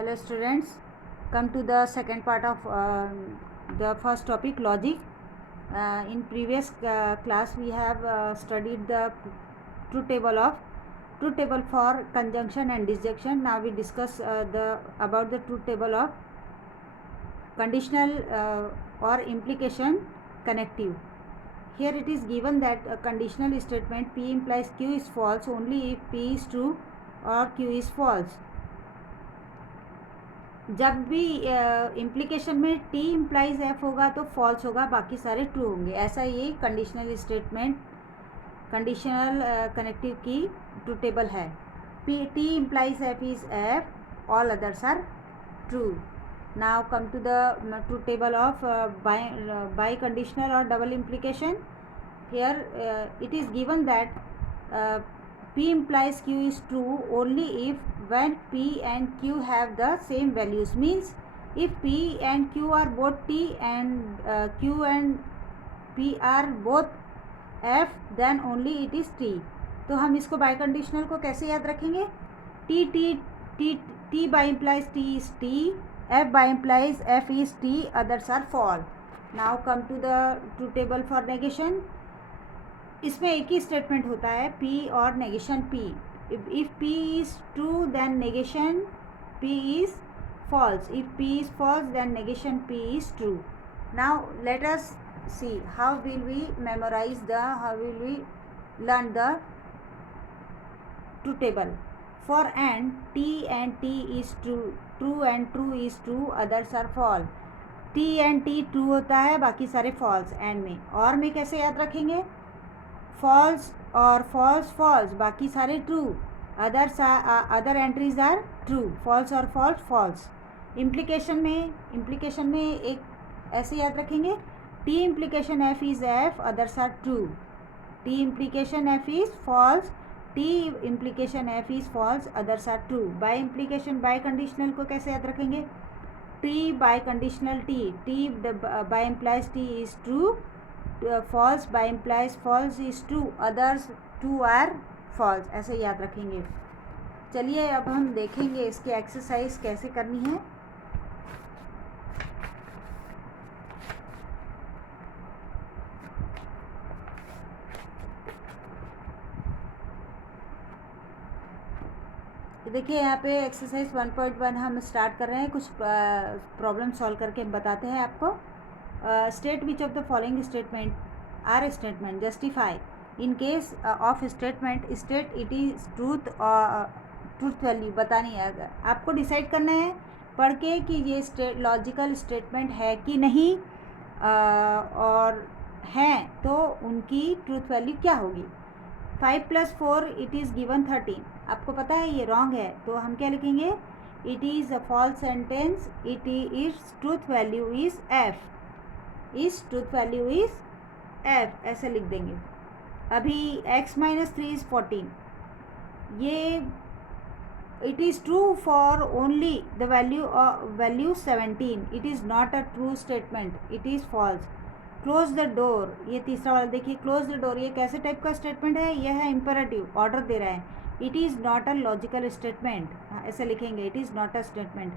Hello students, come to the second part of the first topic, logic. In previous class we have studied the truth table for conjunction and disjunction. Now we discuss about the truth table of conditional or implication connective. Here it is given that a conditional statement P implies Q is false only if P is true or Q is false. जब भी implication में T implies F होगा तो false होगा, बाकी सारे true होंगे. ऐसा ये कंडीशनल स्टेटमेंट कंडीशनल कनेक्टिव की ट्रू टेबल है. P T implies F is F, all others are true. Now come to the true table of biconditional और double implication. Here it is given that P implies Q is true only if when P and Q have the same values. Means if P and Q are both T and Q and P are both F, then only it is T. तो हम इसको by conditional को कैसे याद रखेंगे? T by implies T is T, F by implies F is T, others are false. Now come to the truth table for negation. इसमें एक ही statement होता है P और negation P. If P is true then negation P is false. If P is false then negation P is true. Now let us see how will we learn the truth table. For and T is true and true is true, others are false. T and T true होता है, बाकी सारे false. and में और में कैसे याद रखेंगे? फॉल्स और फॉल्स बाकी सारे true, other entries are true. False और फॉल्स. इम्प्लीकेशन में एक ऐसे याद रखेंगे, T implication F is F, others are true. T implication F is false, T implication F is false, others are true. Bi implication biconditional को कैसे याद रखेंगे? T biconditional T bi implies T is true, false by implies false is true, others two are false. ऐसे याद रखेंगे. चलिए अब हम देखेंगे इसकी एक्सरसाइज कैसे करनी है. देखिए यहाँ पे एक्सरसाइज 1.1 हम स्टार्ट कर रहे हैं. कुछ प्रॉब्लम सॉल्व करके बताते हैं आपको. State which of the following statement are a statement. Justify. In case of statement, state it is truth or truth value बतानी है. आपको डिसाइड करना है पढ़ के कि ये लॉजिकल स्टेटमेंट है कि नहीं, और हैं तो उनकी ट्रूथ वैल्यू क्या होगी. 5 + 4 इट इज़ गिवन 13. आपको पता है ये रॉन्ग है, तो हम क्या लिखेंगे? It is a false sentence. Its truth value is F. इस ट्रूथ वैल्यू इज एफ, ऐसे लिख देंगे. अभी x - 3 इज 14. ये it is true for only the value 17. It is not a true statement, it is false. Close the door, ये तीसरा वाला देखिए, क्लोज द डोर. ये कैसे टाइप का स्टेटमेंट है? ये है इम्पेरेटिव, ऑर्डर दे रहा है. It is not a logical statement, ऐसे लिखेंगे. It is not a statement.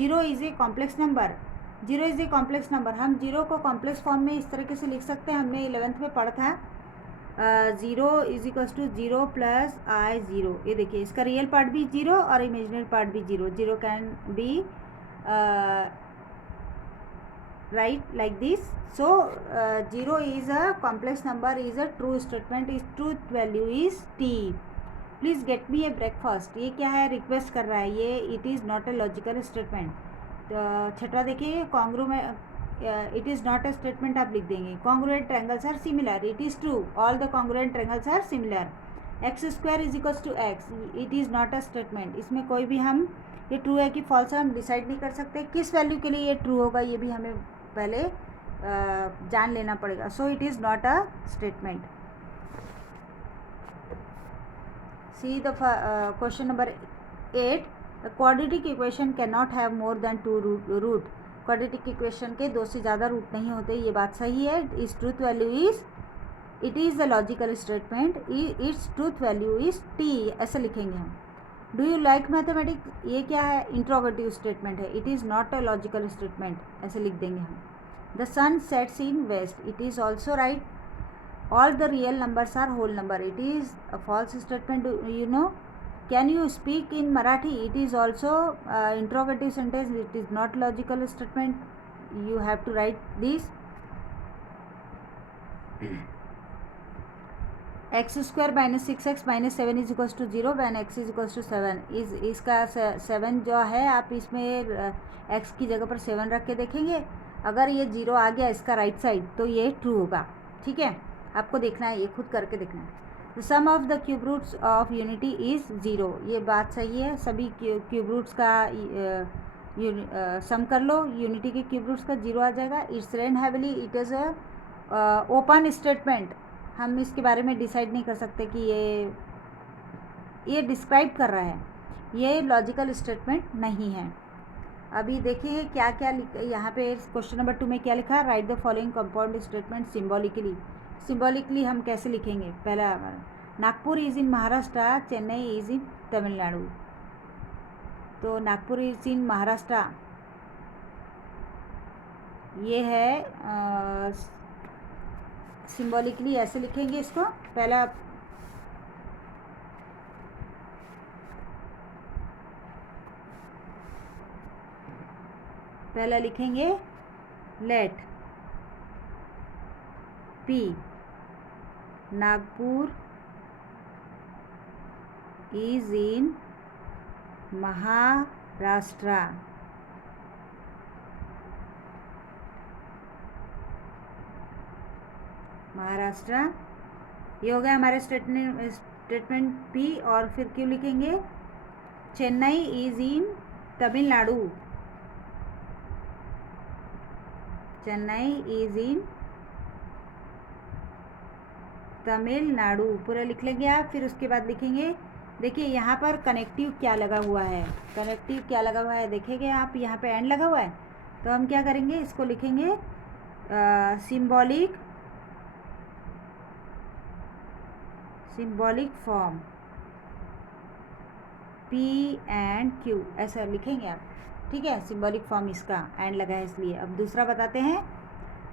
0 is a complex number. 0 is a complex number. हम 0 को कॉम्प्लेक्स फॉर्म में इस तरीके से लिख सकते हैं. हमने 11th में पढ़ा था. 0 = 0 + I 0. ये देखिए, इसका रियल पार्ट भी 0 और इमेजिनरी पार्ट भी 0. 0 can be write like this. So 0 is a complex number, is a true statement. Is truth value is T. Please get me a breakfast. ये क्या है? रिक्वेस्ट कर रहा है. ये it is not a logical statement. छठा देखिए, it is not a statement आप लिख देंगे. Congruent triangles are similar. It is true, all the congruent triangles are similar. x² = x. It is not a statement. इसमें कोई भी हम ये ट्रू है कि फॉल्स है हम डिसाइड नहीं कर सकते. किस वैल्यू के लिए ये ट्रू होगा ये भी हमें पहले जान लेना पड़ेगा. So it is not a statement. See the question number 8. The quadratic equation cannot have more than 2 root. Quadratic equation के 2 से ज़्यादा रूट नहीं होते, ये बात सही है. इस truth value is, it is a logical statement. It's truth value is T, ऐसे लिखेंगे हम. डू यू लाइक मैथमेटिक्स, ये क्या है, इंट्रोगेटिव स्टेटमेंट है, it is not a logical statement, ऐसे लिख देंगे हम. The sun sets in west, it is also right. All the real numbers are whole number, it is a false statement. You know, can you speak in Marathi, it is also interrogative sentence, it is not logical statement. You have to write this. X square minus 6x minus 7 is equals to 0 van x is equals to 7. इसका 7 जो है, आप इसमें x की जगह पर 7 रख के देखेंगे. अगर ये 0 आ गया इसका राइट साइड तो ये ट्रू होगा. ठीक है, आपको देखना है, ये खुद करके देखना है. The sum of the cube roots of unity is 0, ये बात सही है. सभी क्यूब रूट्स का सम कर लो, यूनिटी के क्यूब रूट्स का 0 आ जाएगा. It's rain heavily, it is a open statement. हम इसके बारे में डिसाइड नहीं कर सकते कि ये डिस्क्राइब कर रहा है, ये लॉजिकल स्टेटमेंट नहीं है. अभी देखिए क्या क्या यहाँ पे क्वेश्चन नंबर 2 में क्या लिखा है. Right the following compound statement symbolically. Symbolically हम कैसे लिखेंगे. पहला, Nagpur is in Maharashtra, Chennai is in Tamil Nadu. तो नागपुर इज़ इन महाराष्ट्र, ये है सिम्बॉलिकली ऐसे लिखेंगे इसको. पहला लिखेंगे let P Nagpur is in Maharashtra. Maharashtra, ये हो गया हमारे स्टेटमेंट पी. और फिर क्यों लिखेंगे. Chennai is in Tamil Nadu, Chennai is in Tamil Nadu, पूरा लिख लेंगे आप. फिर उसके बाद लिखेंगे, देखिए यहाँ पर कनेक्टिव क्या लगा हुआ है. कनेक्टिव क्या लगा हुआ है देखेंगे आप, यहाँ पे एंड लगा हुआ है. तो हम क्या करेंगे, इसको लिखेंगे symbolic form P and Q, ऐसा लिखेंगे आप. ठीक है, सिंबॉलिक फॉर्म इसका एंड लगा है इसलिए. अब दूसरा बताते हैं.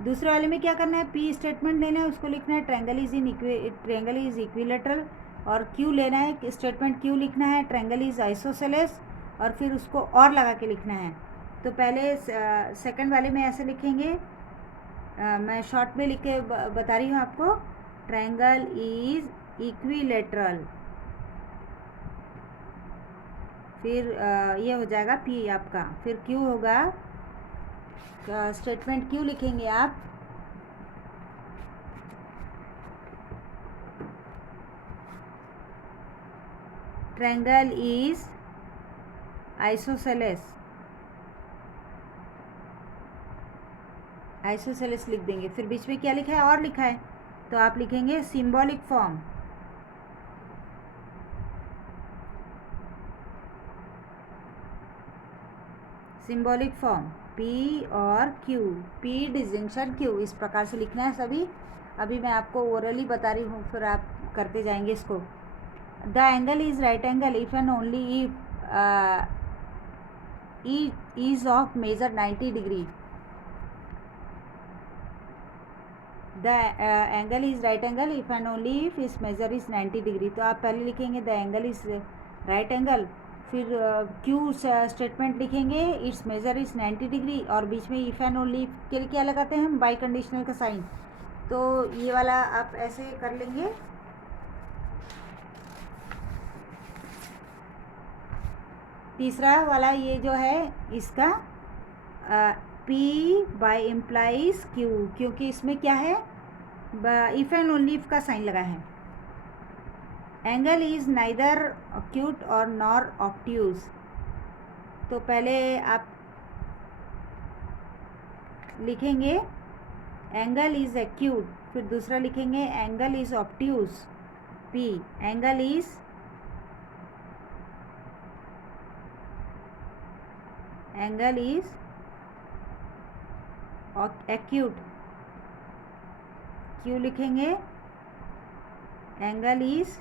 दूसरे वाले में क्या करना है, P स्टेटमेंट लेना है, उसको लिखना है ट्रायंगल इज इक्विलेटरल. और Q लेना है, स्टेटमेंट Q लिखना है, ट्रायंगल इज आइसोसेलेस. और फिर उसको और लगा के लिखना है. तो पहले सेकंड वाले में ऐसे लिखेंगे, मैं शॉर्ट में लिख के बता रही हूँ आपको. ट्रायंगल इज इक्विलेटरल, फिर ये हो जाएगा P आपका. फिर Q होगा, स्टेटमेंट Q लिखेंगे आप. ट्रायंगल इज आइसोसेलेस, आइसोसेलेस लिख देंगे. फिर बीच में क्या लिखा है, और लिखा है, तो आप लिखेंगे symbolic form. Symbolic form P और Q, P डिजंक्शन Q, इस प्रकार से लिखना है सभी. अभी मैं आपको ओरली बता रही हूँ, फिर आप करते जाएंगे इसको. The angle is right angle if and only if is of measure 90 degree. The angle is right angle if and only if its measure is 90 degree. तो आप पहले लिखेंगे the angle is right angle, फिर Q statement लिखेंगे, its measure is 90 degree. और बीच में if and only if के लिए क्या लगाते हैं हम, बाई कंडीशनल का साइन. तो ये वाला आप ऐसे कर लेंगे. तीसरा वाला ये जो है इसका P बाई इम्प्लाइज Q, क्योंकि इसमें क्या है, इफ एंड ओनली इफ का साइन लगा है. एंगल इज नाइदर एक्यूट और नॉर ऑब्ट्यूज. तो पहले आप लिखेंगे एंगल इज एक्यूट, फिर दूसरा लिखेंगे angle is obtuse P. Angle is acute, Q लिखेंगे एंगल इज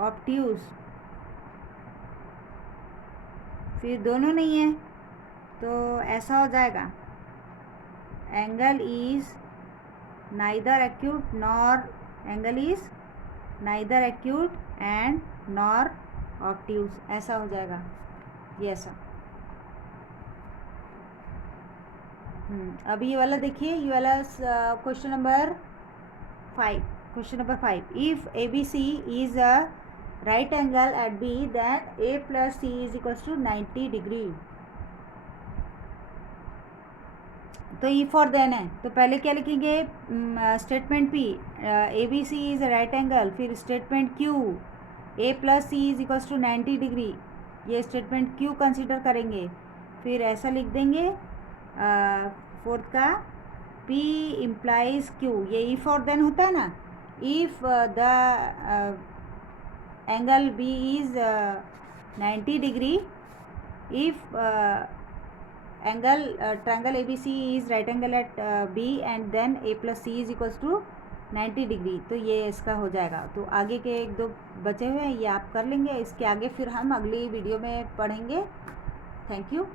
ऑब्ट्यूज. फिर दोनों नहीं है तो ऐसा हो जाएगा, angle is neither acute nor, angle is neither acute and nor obtuse, ऐसा हो जाएगा ये ऐसा। अभी ये वाला देखिए, ये वाला question number 5, question number 5, if A B C is a right angle at B then A plus C is equals to 90 degree. तो ई फॉर देन है, तो पहले क्या लिखेंगे, statement P, A B C is a right angle, फिर statement Q, A plus C is equals to 90 degree, ये स्टेटमेंट क्यू कंसिडर करेंगे, फिर ऐसा लिख देंगे फोर्थ का, P इम्प्लाइज Q, ये ई फॉर देन होता है ना, if the angle B is 90 degree, if angle triangle ABC is right angle at B and then A plus C is equals to 90 degree, तो ये इसका हो जाएगा। तो आगे के एक दो बचे हुए हैं ये आप कर लेंगे, इसके आगे फिर हम अगली वीडियो में पढ़ेंगे। Thank you.